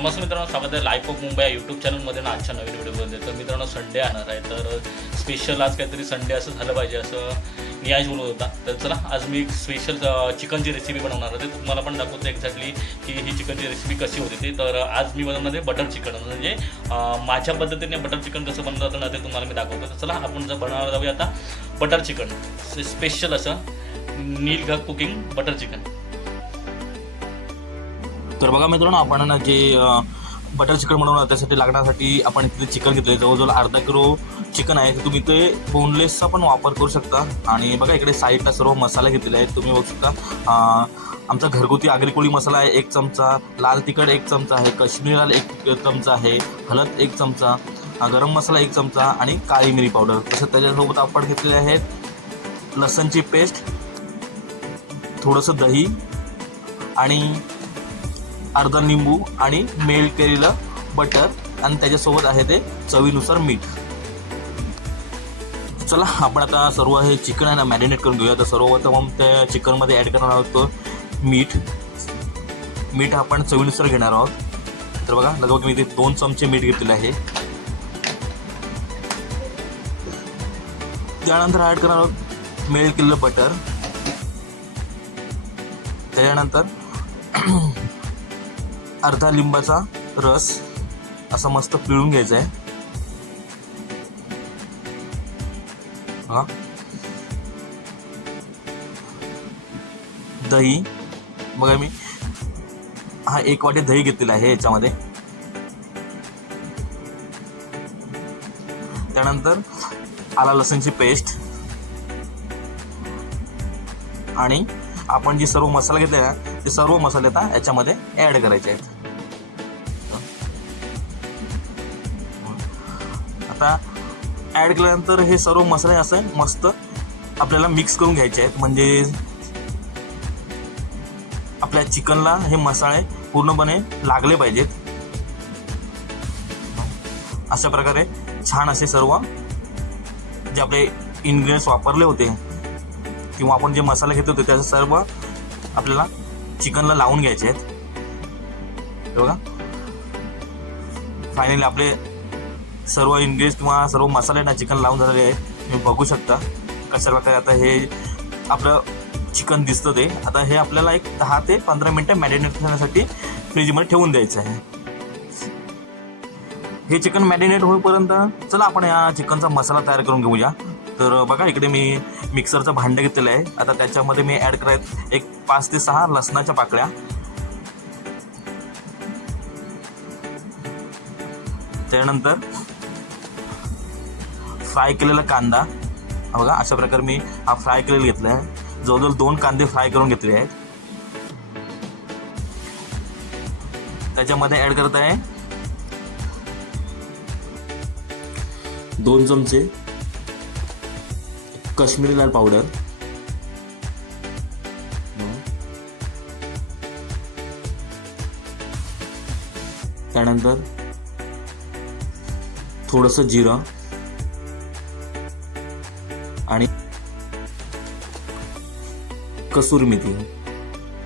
नमस्कार मित्रांनो स्वागत आहे लाईफ ऑफ मुंबई या यूट्यूब चॅनलमध्ये ना आजच्या नवीन व्हिडिओमध्ये तर मित्रांनो संडे आणणार आहे. तर स्पेशल आज काहीतरी संडे असं झालं पाहिजे असं नियाज बोलत होता. तर चला आज मी स्पेशल चिकनची रेसिपी बनवणार होते तुम्हाला पण दाखवतो एक्झॅक्टली की ही चिकनची रेसिपी कशी होती ती. तर आज मी बनवणार आहे बटर चिकन म्हणजे माझ्या पद्धतीने बटर चिकन कसं बनवतात ना ते तुम्हाला मी दाखवतो. तर चला आपण जर बनवणार जाऊया आता बटर चिकन स्पेशल असं नील घा कुकिंग बटर चिकन तर बघा मित्रांनो आपण जे बटर चिकन बनवणार त्यासाठी लागण्यासाठी आपण इथे चिकन घेतलं जवळजवळ अर्धा किलो चिकन आहे. तर तुम्ही ते बोनलेसचा पण वापर करू शकता. आणि बघा इकडे साईडला सर्व मसाले घेतलेले आहेत. तुम्ही बघू शकता. आमचा घरगुती आगरी कोळी मसाला आहे एक चमचा. लाल तिखट एक चमचा आहे. काश्मीरी लाल एक चमचा आहे. हळद एक चमचा. गरम मसाला एक चमचा. आणि काळी मिरी पावडर तसं त्याच्यासोबत आपण घेतलेले आहेत लसणची पेस्ट थोडंसं दही आणि अर्धा निंबू आणि मेल्ट केलेलं बटर आणि त्याच्यासोबत आहे ते चवीनुसार मीठ. चला आपण आता सर्व हे चिकन आहे ना मॅरिनेट करून घेऊया. तर सर्वप्रथम त्या चिकनमध्ये ॲड करणार आहोत तो मीठ. मीठ आपण चवीनुसार घेणार आहोत. तर बघा लगभग मी इथे दोन चमचे मीठ घेतलेले आहे. त्यानंतर ॲड करणार आहोत मेल्ट केलेलं बटर. त्याच्यानंतर अर्धा लिंबाचा रस असा मस्त पिळून घ्यायचा आहे हा. दही. बघा मी. हा एक वाटी दही घेतलेला आहे याच्यामध्ये. त्यानंतर आला लसणची पेस्ट. आणि आपण जे सर्व मसाला घेतले ना ते सर्व मसाले आता याच्यामध्ये ॲड करायचे आहेत. आता ॲड केल्यानंतर हे सर्व मसाले असे मस्त आपल्याला मिक्स करून घ्यायचे आहेत. म्हणजे आपल्या चिकनला हे मसाले पूर्णपणे लागले पाहिजेत. अशा प्रकारे छान असे सर्व जे आपले इन्ग्रेडियंट्स वापरले होते किंवा आपण जे मसाले घेत होते त्याचे सर्व आपल्याला चिकनला लावून घ्यायचे आहेत. बघा. फायनली आपले सर्व इन्ग्रेडियंट्स किंवा सर्व मसाले ना चिकन लावून झालेले आहेत. तुम्ही बघू शकता कशा प्रकारे आता हे आपलं चिकन दिसतं ते. आता हे आपल्याला एक दहा ते पंधरा मिनटं मॅरिनेट करण्यासाठी फ्रीजमध्ये ठेवून द्यायचं आहे. हे चिकन मॅरिनेट होईपर्यंत चला आपण या चिकनचा मसाला तयार करून घेऊया. तर बघा इकडे मी मिक्सरचं भांडं घेतलेलं आहे. आता त्याच्यामध्ये मी ॲड करायत एक पाच ते सहा लसणाच्या पाकळ्या. त्यानंतर फ्राय केलेला कांदा. बघा अशा प्रकारे मी हा फ्राय केलेला घेतला आहे जवळजवळ दोन कांदे फ्राय करून घेतले आहेत. त्याच्यामध्ये ॲड करत आहे दोन चमचे काश्मीरी लाल पावडर त्यानंतर थोडंसं जिरं. आणि कसूर मेथी.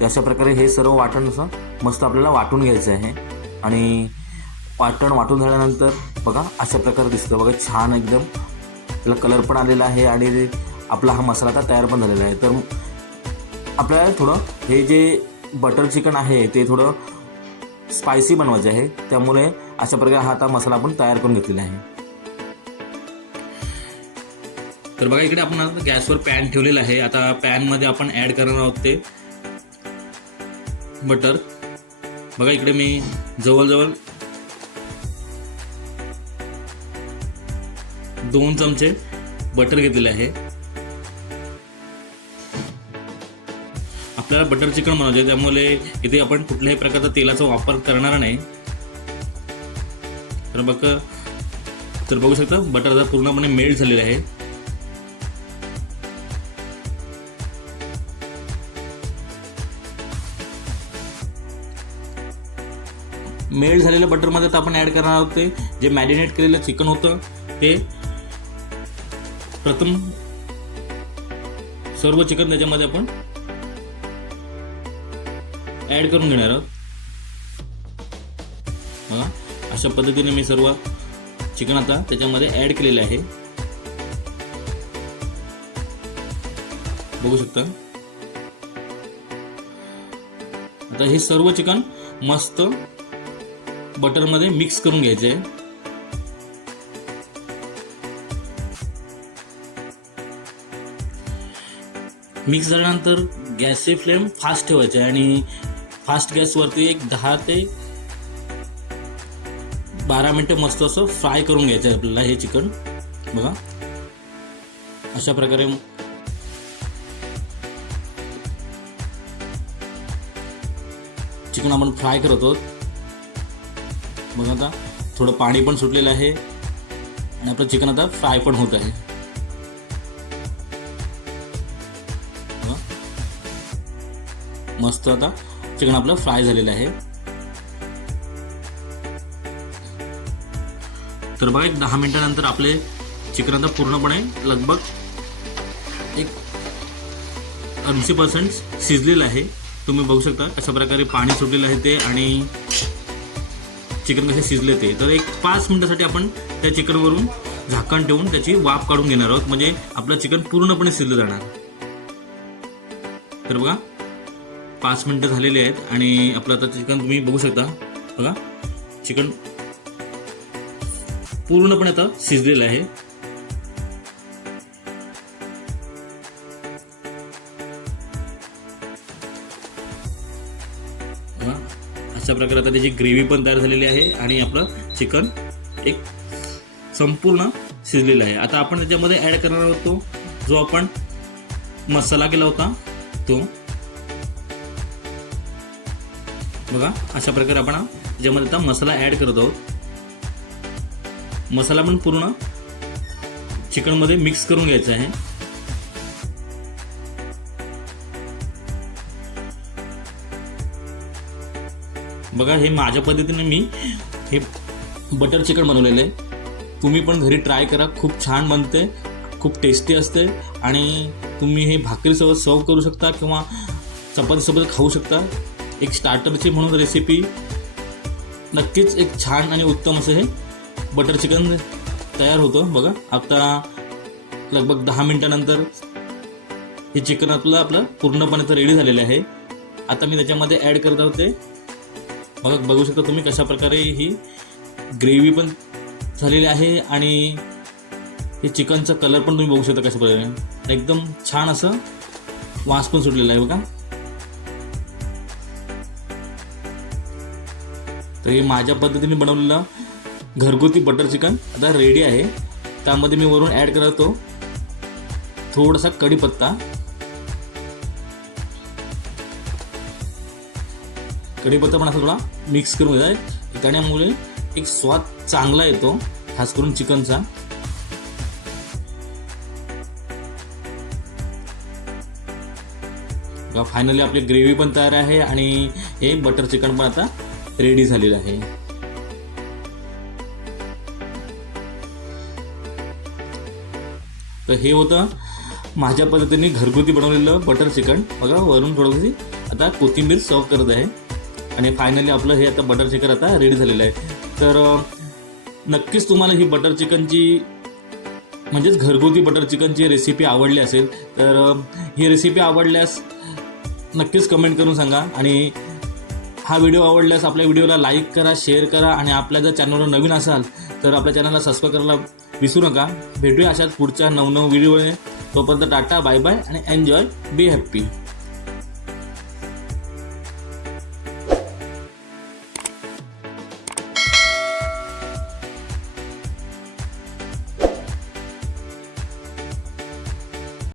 तर अशा प्रकारे हे सर्व वाटण असं मस्त आपल्याला वाटून घ्यायचं आहे. आणि वाटण वाटून झाल्यानंतर बघा अशा प्रकारे दिसतं. बघा छान एकदम. त्याला कलर पण आलेला आहे आणि आपला हा मसाला आता तयार पण झालेला आहे. तर आपल्याला थोडं हे जे बटर चिकन आहे ते थोडं स्पायसी बनवायचं आहे. त्यामुळे अशा प्रकारे हा आता मसाला आपण तयार करून घेतलेला आहे. तर बघा इकडे आपण आता गॅसवर पॅन ठेवलेला आहे. आता पॅनमध्ये आपण ॲड करणार आहोत ते. बटर बघा इकडे मी जवळजवळ दोन चमचे बटर घेतलेले आहे. आपल्याला बटर चिकन बनवायचे त्यामुळे इथे आपण कुठल्याही प्रकारचा तेलाचा वापर करणार नाही. तर बघ तर बघू शकता बटर आता पूर्णपणे मेल्ट झालेलं आहे. मेल्ट झालेलं बटरमध्ये आता आपण ॲड करणार आहोत ते जे मॅरिनेट केलेलं चिकन होतं ते प्रथम सर्व चिकन त्याच्यामध्ये आपण ॲड करून घेणार आहोत. बघा अशा पद्धतीने मी सर्व चिकन आता त्याच्यामध्ये ॲड केलेलं आहे. बघू शकता. आता हे सर्व चिकन मस्त बटरमध्ये मिक्स करून घ्यायचं. आहे मिक्स झाल्यानंतर गॅसचे फ्लेम फास्ट ठेवायचे आणि फास्ट गॅसवरती एक दहा ते बारा मिनटं मस्त असं फ्राय करून घ्यायचं आहे आपल्याला हे चिकन. बघा. अशा प्रकारे चिकन आपण फ्राय करत आहोत. बघा आता. थोडं पाणी पण सुटलेलं आहे. आणि आपलं चिकन आता फ्राय पण होत आहे. मस्त आता चिकन आपलं फ्राय झालेलं आहे. तर बघा एक दहा मिनिटानंतर आपले चिकन आता पूर्णपणे लगभग एक ऐंशी पर्सेंट शिजलेलं आहे. तुम्ही बघू शकता कशा प्रकारे पाणी सुटलेलं आहे ते आणि चिकन कसे शिजले ते. तर एक पाच मिनिटासाठी आपण त्या चिकनवरून झाकण ठेवून त्याची वाफ काढून घेणार आहोत. म्हणजे आपलं चिकन पूर्णपणे शिजलं जाणार. तर बघा पाच मिनटं झालेली आहेत आणि आपलं आता चिकन तुम्ही बघू शकता. बघा चिकन पूर्णपणे आता शिजलेलं आहे. अशा प्रकारे आता त्याची ग्रेव्ही पण तयार झालेली आहे आणि आपलं चिकन एक संपूर्ण शिजलेलं आहे. आता आपण त्याच्यामध्ये ॲड करणार आहोत तो जो आपण मसाला केला होता तो. बघा अशा प्रकारे आपण त्याच्यामध्ये आता मसाला ॲड करत आहोत. मसाला पण पूर्ण चिकनमध्ये मिक्स करून घ्यायचा आहे. बघा हे माझ्या पद्धतीने मी हे बटर चिकन बनवलेलं आहे. तुम्ही पण घरी ट्राय करा. खूप छान बनते खूप टेस्टी असते आणि तुम्ही हे भाकरीसोबत सर्व करू शकता किंवा चपातीसोबत खाऊ शकता. एक स्टार्टरची म्हणून रेसिपी नक्कीच एक छान आणि उत्तम असं हे बटर चिकन तयार होतं. बघा आता लगभग दहा मिनटानंतर हे चिकन आपलं आपलं पूर्णपणे तर रेडी झालेलं आहे. आता मी त्याच्यामध्ये ॲड करत होते. बघा बघू शकता तुम्ही कशा प्रकारे ही ग्रेव्ही पण झालेली आहे आणि हे चिकनचा कलर पण तुम्ही बघू शकता कशा प्रकारे एकदम छान असं वास पण सुटलेला आहे बघा. तर हे माझ्या पद्धतीने बनवलेलं घरगुती बटर चिकन आता रेडी आहे. त्यामध्ये मी वरून ॲड करतो थोडासा कढीपत्ता. कढीपत्ता पण असा थोडा मिक्स करून घ्यायचा त्यामुळे एक स्वाद चांगला येतो खास करून चिकनचा. फायनली आपली ग्रेव्ही पण तयार आहे आणि हे बटर चिकन पण आता रेडी झालेलं आहे. तर हे होतं माझ्या पद्धतीने घरगुती बनवलेलं बटर चिकन बघा वरून थोडंसं आता कोथिंबीर सर्व करत आहे. आणि फायनली आपलं हे आता बटर चिकन आता रेडी झालेलं आहे. तर नक्कीच तुम्हाला ही बटर चिकनची म्हणजेच घरगुती बटर चिकनची रेसिपी आवडली असेल तर ही रेसिपी आवडल्यास नक्कीच कमेंट करून सांगा. आणि हा व्हिडिओ आवडल्यास आपल्या व्हिडिओला लाईक करा शेअर करा आणि आपल्या जर चॅनलवर नवीन असाल तर आपल्या चॅनलला सबस्क्राईब करायला विसरू नका. भेटूया अशाच पुढच्या नवनव व्हिडिओने तोपर्यंत टाटा बाय बाय आणि एन्जॉय बी हॅप्पी